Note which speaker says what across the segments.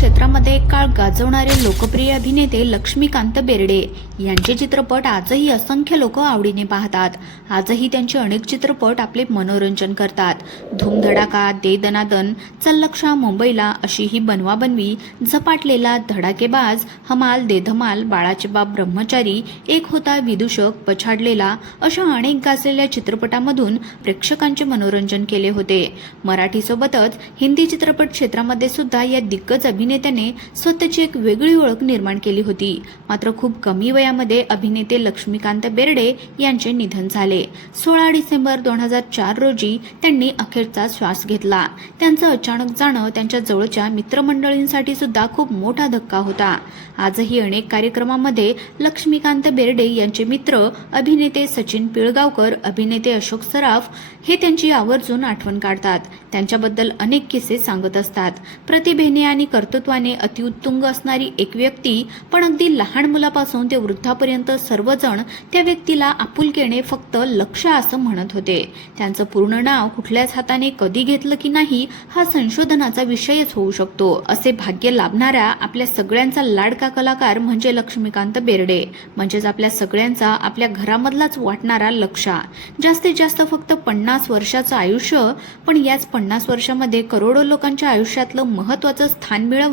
Speaker 1: क्षेत्रामध्ये एक काळ गाजवणारे लोकप्रिय अभिनेते लक्ष्मीकांत बेर्डे. यांचे चित्रपट आजही असंख्य लोक आवडीने पाहतात. आजही त्यांचे अनेक चित्रपट आपले मनोरंजन करतात. धूमधडाका दे दनादन चल्लक्षा मुंबईला अशी ही बनवाबनवी झपाटलेला धडाकेबाज हमाल दे धमाल बाळाचे बाप ब्रह्मचारी एक होता विदूषक पछाडलेला अशा अनेक गाजलेल्या चित्रपटामधून प्रेक्षकांचे मनोरंजन केले होते. मराठीसोबतच हिंदी चित्रपट क्षेत्रामध्ये सुद्धा या दिग्गज अभिनेत्याने स्वतःची एक वेगळी ओळख निर्माण केली होती. मात्र खूप कमी वयामध्ये अभिनेते लक्ष्मीकांत बेर्डे यांचे निधन झाले. सोळा डिसेंबर दोन हजार चार रोजी त्यांनी अखेरचा श्वास घेतला. त्यांचं अचानक जाणं त्यांच्या जवळच्या मित्रमंडळींसाठी सुद्धा खूप मोठा धक्का होता. आजही अनेक कार्यक्रमामध्ये लक्ष्मीकांत बेर्डे यांचे मित्र अभिनेते सचिन पिळगावकर अभिनेते अशोक सराफ हे त्यांची आवर्जून आठवण काढतात. त्यांच्याबद्दल अनेक किस्से सांगत असतात. प्रतिभेने आणि कर्तृत्वाने अतिउत्तुंग असणारी एक व्यक्ती पण अगदी लहान मुलापासून ते वृद्धापर्यंत सर्वजण त्या व्यक्तीला आपुलकेने फक्त लक्ष असं म्हणत होते. त्यांचं पूर्ण नाव कुठल्याच हाताने कधी घेतलं की नाही हा संशोधनाचा विषयच होऊ शकतो असे भाग्य लाभणाऱ्या आपल्या सगळ्यांचा लाडका कलाकार म्हणजे लक्ष्मीकांत बेर्डे. म्हणजेच आपल्या सगळ्यांचा आपल्या घरामधलाच वाटणारा लक्षा. जास्तीत जास्त फक्त पन्नास वर्षाचं आयुष्य पण याच पन्नास वर्षामध्ये करोडो लोकांच्या आयुष्यातलं महत्वाचं स्थान मिळवणं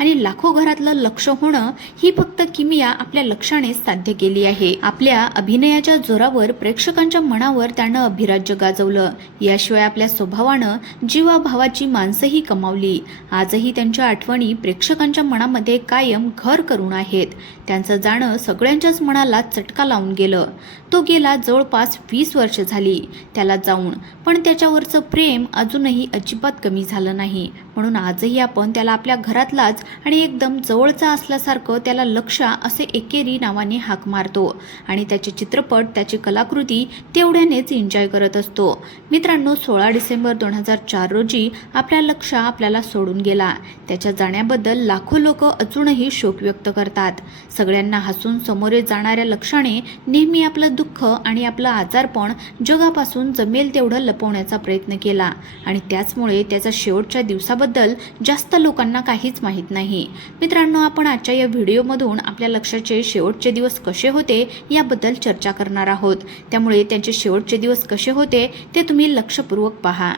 Speaker 1: आणि लाखो घरातलं लक्ष होणं ही फक्त किमिया आपल्या लक्षाने साध्य केली आहे. आपल्या अभिनयाच्या जोरावर प्रेक्षकांच्या मनावर त्यानं अभिराज्य गाजवलं. याशिवाय आपल्या स्वभावानं जीवाभावाची माणसंही कमावली. आजही त्यांच्या आठवणी प्रेक्षकांच्या मनामध्ये कायम घर करून आहेत. त्यांचं जाणं सगळ्यांच्याच मनाला चटका लावून गेलं. तो गेला जवळपास वीस वर्ष झाली. त्याला जाऊन पण त्याच्यावरचं प्रेम अजूनही अजिबात कमी झालं नाही. म्हणून आजही आपण त्याला आपल्या घरातलाच आणि एकदम जवळचा असल्यासारखं त्याला लक्षा असे एकेरी नावाने हाक मारतो. आणि त्याचे चित्रपट त्याची कलाकृती तेवढ्यानेच एन्जॉय करत असतो. मित्रांनो सोळा डिसेंबर दोन हजार चार रोजी आपल्या लक्षा आपल्याला सोडून गेला. त्याच्या जाण्याबद्दल लाखो लोक अजूनही शोक व्यक्त करतात. सगळ्यांना हसून समोरे जाणाऱ्या लक्षाने नेहमी आपलं दुःख आणि आपलं आजारपण जगापासून जमेल तेवढं लपवण्याचा प्रयत्न केला. आणि त्याचमुळे त्याचा शेवटच्या दिवसाबद्दल जास्त लोकांना काहीच माहीत नाही. मित्रांनो आपण आजच्या या व्हिडिओमधून आपल्या लक्षाचे शेवटचे दिवस कसे होते याबद्दल चर्चा करणार आहोत. त्यामुळे त्यांचे शेवटचे दिवस कसे होते ते तुम्ही लक्षपूर्वक पहा.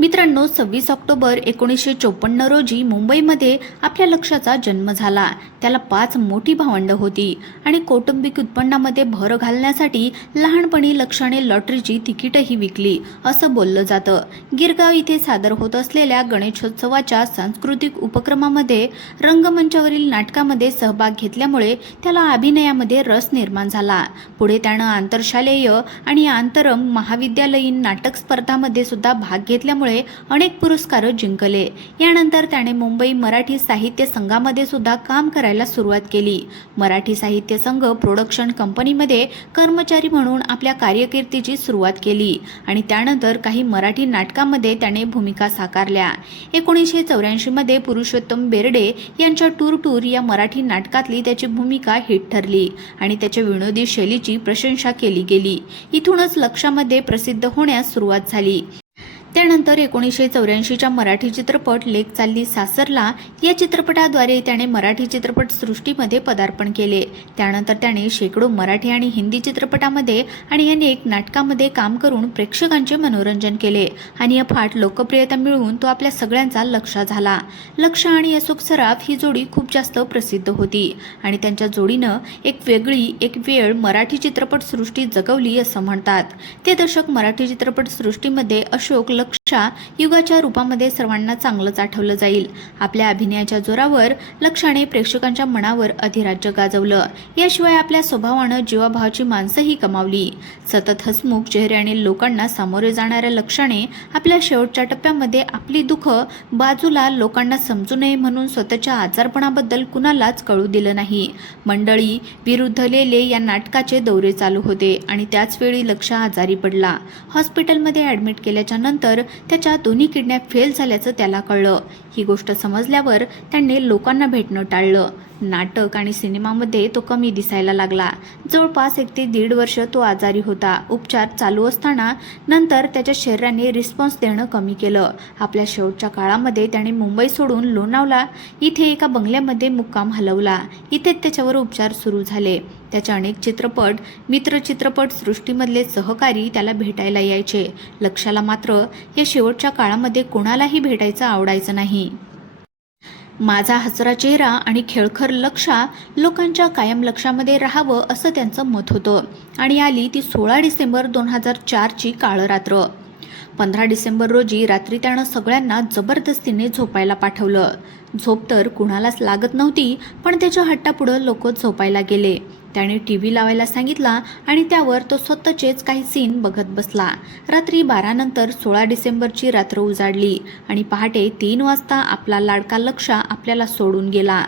Speaker 1: मित्रांनो सव्वीस ऑक्टोबर एकोणीसशे चोपन्न रोजी मुंबईमध्ये आपल्या लक्षाचा जन्म झाला. त्याला पाच मोठी भावंडं होती आणि कौटुंबिक उत्पन्नामध्ये भर घालण्यासाठी लहानपणी लक्षाने लॉटरीची तिकीटही विकली असं बोललं जातं. गिरगाव इथे सादर होत असलेल्या गणेशोत्सवाच्या सांस्कृतिक उपक्रमामध्ये रंगमंचावरील नाटकामध्ये सहभाग घेतल्यामुळे त्याला अभिनयामध्ये रस निर्माण झाला. पुढे त्यानं आंतरशालेय आणि आंतरंग महाविद्यालयीन नाटक स्पर्धामध्ये सुद्धा भाग घेतल्यामुळे अनेक पुरस्कार जिंकले. यानंतर त्याने मुंबई मराठी साहित्य संघामध्ये सुद्धा काम करायला सुरुवात केली. मराठी साहित्य संघ प्रोडक्शन कंपनीमध्ये कर्मचारी म्हणून आपल्या कारकिर्दीची सुरुवात केली आणि त्यानंतर काही मराठी नाटकामध्ये त्याने भूमिका साकारल्या. एकोणीसशे चौऱ्याऐंशीमध्ये पुरुषोत्तम बेर्डे यांच्या टूर टूर या मराठी नाटकातली त्याची भूमिका हिट ठरली आणि त्याच्या विनोदी शैलीची प्रशंसा केली गेली. इथूनच लक्षामध्ये प्रसिद्ध होण्यास सुरुवात झाली. त्यानंतर एकोणीसशे चौऱ्याऐंशीच्या मराठी चित्रपट लेख चालली सासरला या चित्रपटाद्वारे त्याने मराठी चित्रपट सृष्टीमध्ये पदार्पण केले. त्यानंतर त्याने शेकडो मराठी आणि हिंदी चित्रपटामध्ये आणि अनेक नाटकामध्ये काम करून प्रेक्षकांचे मनोरंजन केले आणि अफाट लोकप्रियता मिळवून तो आपल्या सगळ्यांचा लक्ष झाला. लक्ष आणि अशोक सराफ ही जोडी खूप जास्त प्रसिद्ध होती आणि त्यांच्या जोडीनं एक वेगळी एक वेळ मराठी चित्रपटसृष्टी जगवली असं म्हणतात. ते दशक मराठी चित्रपटसृष्टीमध्ये अशोक लक्ष Lux युगाच्या रूपामध्ये सर्वांना चांगलंच आठवलं जाईल. आपल्या अभिनयाच्या जोरावर लक्षाने प्रेक्षकांच्या मनावर अधिराज्य गाजवलं. याशिवाय आपल्या स्वभावानं जीवाभावाची माणसंही कमावली. सतत हसमुख चेहऱ्याने लोकांना सामोरे जाणाऱ्या लक्षाने आपल्या शेवटच्या टप्प्यामध्ये आपली दुःख बाजूला लोकांना समजू नये म्हणून स्वतःच्या आजारपणाबद्दल कुणालाच कळू दिलं नाही. मंडळी विरुद्ध लेले या नाटकाचे दौरे चालू होते आणि त्याच वेळी लक्ष आजारी पडला. हॉस्पिटलमध्ये ॲडमिट केल्याच्यानंतर त्याच्या दोन्ही किडनॅप फेल झाल्याचं त्याला कळलं. ही गोष्ट समजल्यावर त्याने लोकांना भेटणं टाळलं. नाटक आणि सिनेमामध्ये तो कमी दिसायला लागला. जवळपास एक ते दीड वर्ष तो आजारी होता. उपचार चालू असताना नंतर त्याच्या शरीराने रिस्पॉन्स देणं कमी केलं. आपल्या शेवटच्या काळामध्ये त्याने मुंबई सोडून लोणावला. इथे एका बंगल्यामध्ये मुक्काम हलवला. इथेच त्याच्यावर उपचार सुरू झाले. त्याचे अनेक चित्रपट मित्र चित्रपट सृष्टीमधले सहकारी त्याला भेटायला यायचे. लक्षाला मात्र या शेवटच्या काळामध्ये कोणालाही भेटायचं आवडायचं नाही. माझा हसरा चेहरा आणि खेळखर लक्षा लोकांच्या कायम लक्षामध्ये राहावं असं त्यांचं मत होतं आणि आली ती सोळा डिसेंबर दोन हजार चारची काळरात्र. पंधरा डिसेंबर रोजी रात्री त्यानं सगळ्यांना जबरदस्तीने झोपायला पाठवलं. झोप तर कुणालाच लागत नव्हती पण त्याच्या हट्टापुढं लोक झोपायला गेले. त्याने टी व्ही लावायला सांगितला आणि त्यावर तो स्वतःचेच काही सीन बघत बसला. रात्री बारानंतर सोळा डिसेंबरची रात्र उजाडली आणि पहाटे तीन वाजता आपला लाडका लक्षा आपल्याला सोडून गेला.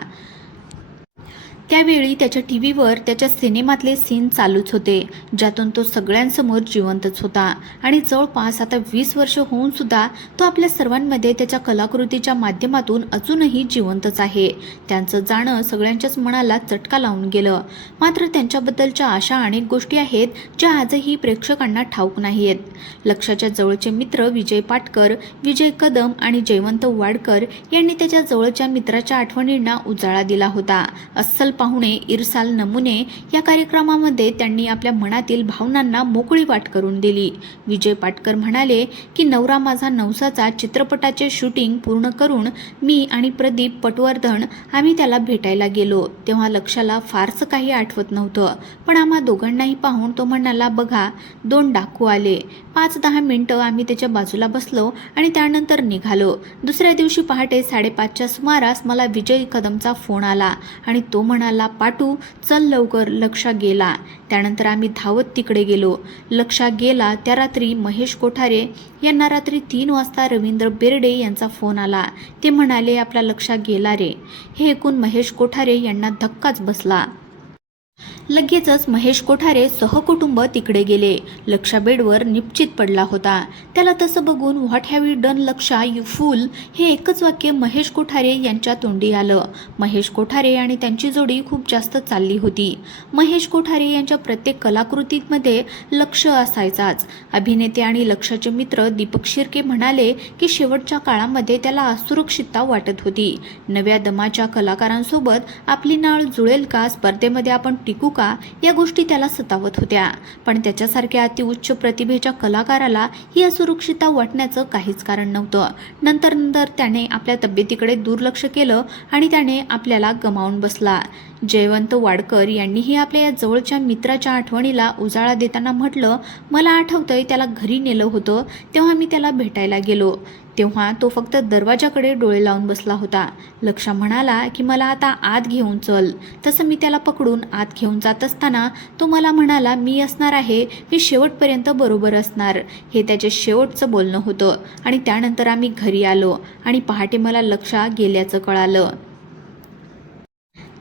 Speaker 1: त्यावेळी त्याच्या टी व्हीवर त्याच्या सिनेमातले सीन चालूच होते ज्यातून तो सगळ्यांसमोर जिवंतच होता. आणि जवळपास आता वीस वर्ष होऊन सुद्धा तो आपल्या सर्वांमध्ये त्याच्या कलाकृतीच्या माध्यमातून अजूनही जिवंतच आहे. त्यांचं जाणं सगळ्यांच्याच मनाला चटका लावून गेलं. मात्र त्यांच्याबद्दलच्या अशा अनेक गोष्टी आहेत ज्या आजही प्रेक्षकांना ठाऊक नाहीत लक्षाच्या जवळचे मित्र विजय पाटकर विजय कदम आणि जयवंत वाडकर यांनी त्याच्या जवळच्या मित्राच्या आठवणींना उजाळा दिला होता. अस्सल पाहुणे इरसाल नमुने या कार्यक्रमामध्ये त्यांनी आपल्या मनातील भावनांना मोकळी वाट करून दिली. विजय पाटकर म्हणाले की नवरा माझा नवसाचा चित्रपटाचे शूटिंग पूर्ण करून मी आणि प्रदीप पटवर्धन आम्ही त्याला भेटायला गेलो. तेव्हा लक्षाला फारसं काही आठवत नव्हतं. पण आम्हा दोघांनाही पाहून तो म्हणाला बघा दोन डाकू आले. पाच दहा मिनिटं आम्ही त्याच्या बाजूला बसलो आणि त्यानंतर निघालो. दुसऱ्या दिवशी पहाटे साडेपाचच्या सुमारास मला विजय कदमचा फोन आला आणि तो म्हणाला पाटू चल लवकर. लक्षा गेला. त्यानंतर आम्ही धावत तिकडे गेलो. लक्षा गेला त्या रात्री महेश कोठारे यांना रात्री तीन वाजता रवींद्र बेर्डे यांचा फोन आला. ते म्हणाले आपला लक्षा गेला रे. हे ऐकून महेश कोठारे यांना धक्काच बसला. लगेचच महेश कोठारे सहकुटुंब तिकडे गेले. लक्षा बेडवर निश्चित पडला होता. त्याला तसं बघून व्हॉट हॅव यू डन लक्षा यू फुल हे एकच वाक्य महेश कोठारे यांच्या तोंडी आलं. महेश कोठारे आणि त्यांची जोडी खूप जास्त चालली होती. महेश कोठारे यांच्या प्रत्येक कलाकृतीमध्ये लक्ष असायचाच. अभिनेते आणि लक्षाचे मित्र दीपक शिर्के म्हणाले की शेवटच्या काळामध्ये त्याला असुरक्षितता वाटत होती. नव्या दमाच्या कलाकारांसोबत आपली नाळ जुळेल का? स्पर्धेमध्ये आपण टिकू का या गोष्टी त्याला सतावत होत्या. पण त्याच्यासारख्या अतिउच्च प्रतिभेच्या कलाकाराला ही असुरक्षितता वाटण्याचं काहीच कारण नव्हतं. नंतर नंतर त्याने आपल्या तब्येतीकडे दुर्लक्ष केलं आणि त्याने आपल्याला गमावून बसला. जयवंत वाडकर यांनीही आपल्या या जवळच्या मित्राच्या आठवणीला उजाळा देताना म्हटलं मला आठवतंय त्याला घरी नेलं होतं तेव्हा मी त्याला भेटायला गेलो. तेव्हा तो फक्त दरवाजाकडे डोळे लावून बसला होता. लक्ष म्हणाला की मला आता आत घेऊन चल. तसं मी त्याला पकडून आत घेऊन जात असताना तो मला म्हणाला मी असणार आहे मी शेवटपर्यंत बरोबर असणार. हे त्याचे शेवटचं बोलणं होतं आणि त्यानंतर आम्ही घरी आलो आणि पहाटे मला लक्ष गेल्याचं कळालं.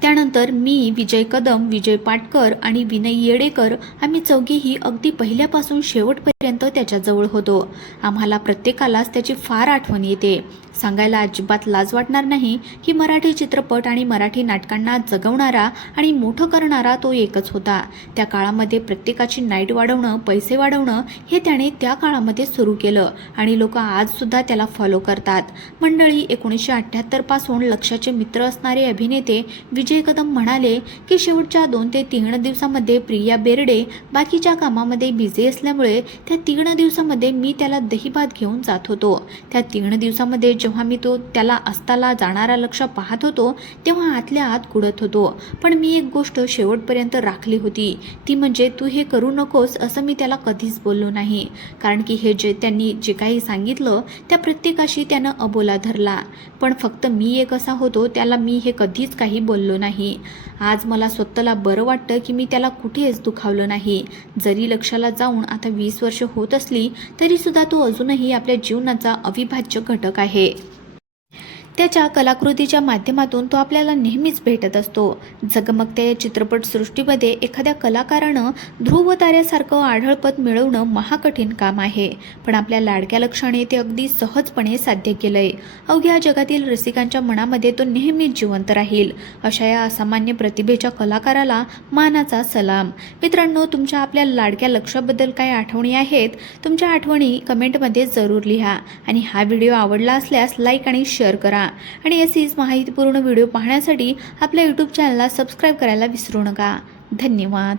Speaker 1: त्यानंतर मी विजय कदम विजय पाटकर आणि विनय येडेकर आम्ही चौघेही अगदी पहिल्यापासून शेवटपर्यंत त्याच्याजवळ होतो. आम्हाला प्रत्येकालाच त्याची फार आठवण येते. सांगायला अजिबात लाज वाटणार नाही की मराठी चित्रपट आणि मराठी नाटकांना जगवणारा आणि मोठं करणारा तो एकच होता. त्या काळामध्ये प्रत्येकाची नाईट वाढवणं पैसे वाढवणं हे त्याने त्या काळामध्ये सुरू केलं आणि लोक आजसुद्धा त्याला फॉलो करतात. मंडळी एकोणीसशे अठ्ठ्याहत्तरपासून लक्षाचे मित्र असणारे अभिनेते विजय कदम म्हणाले की शेवटच्या दोन ते तीन दिवसामध्ये प्रिया बेर्डे बाकीच्या कामामध्ये बिझी असल्यामुळे त्या तीन दिवसामध्ये मी त्याला दहीभात घेऊन जात होतो. त्या तीन दिवसामध्ये जेव्हा जेव्हा मी तो त्याला असताला जाणारा लक्ष पाहत होतो तेव्हा आतल्या आत कुडत होतो. पण मी एक गोष्ट शेवटपर्यंत राखली होती. ती म्हणजे तू हे करू नकोस असं मी त्याला कधीच बोललो नाही. कारण की हे जे त्यांनी जे काही सांगितलं त्या प्रत्येकाशी त्यानं अबोला धरला. पण फक्त मी एक असा होतो त्याला मी हे कधीच काही बोललो नाही. आज मला स्वतःला बरं वाटतं की मी त्याला कुठेच दुखावलं नाही. जरी लक्षाला जाऊन आता वीस वर्ष होत असली तरीसुद्धा तो अजूनही आपल्या जीवनाचा अविभाज्य घटक आहे. त्याच्या कलाकृतीच्या माध्यमातून तो आपल्याला नेहमीच भेटत असतो. जगमगत्या या चित्रपटसृष्टीमध्ये एखाद्या कलाकारानं ध्रुव ताऱ्यासारखं आढळपत मिळवणं महाकठीण काम आहे. पण आपल्या लाडक्या लक्षाने ते अगदी सहजपणे साध्य केलंय. अवघ्या जगातील रसिकांच्या मनामध्ये तो नेहमीच जिवंत राहील. अशा या असामान्य प्रतिभेच्या कलाकाराला मानाचा सलाम. मित्रांनो तुमच्या आपल्या लाडक्या लक्षाबद्दल काय आठवणी आहेत? तुमच्या आठवणी कमेंटमध्ये जरूर लिहा. आणि हा व्हिडिओ आवडला असल्यास लाईक आणि शेअर करा. आणि अशीच माहितीपूर्ण व्हिडिओ पाहण्यासाठी आपल्या यूट्यूब चॅनलला सबस्क्राईब करायला विसरू नका. धन्यवाद.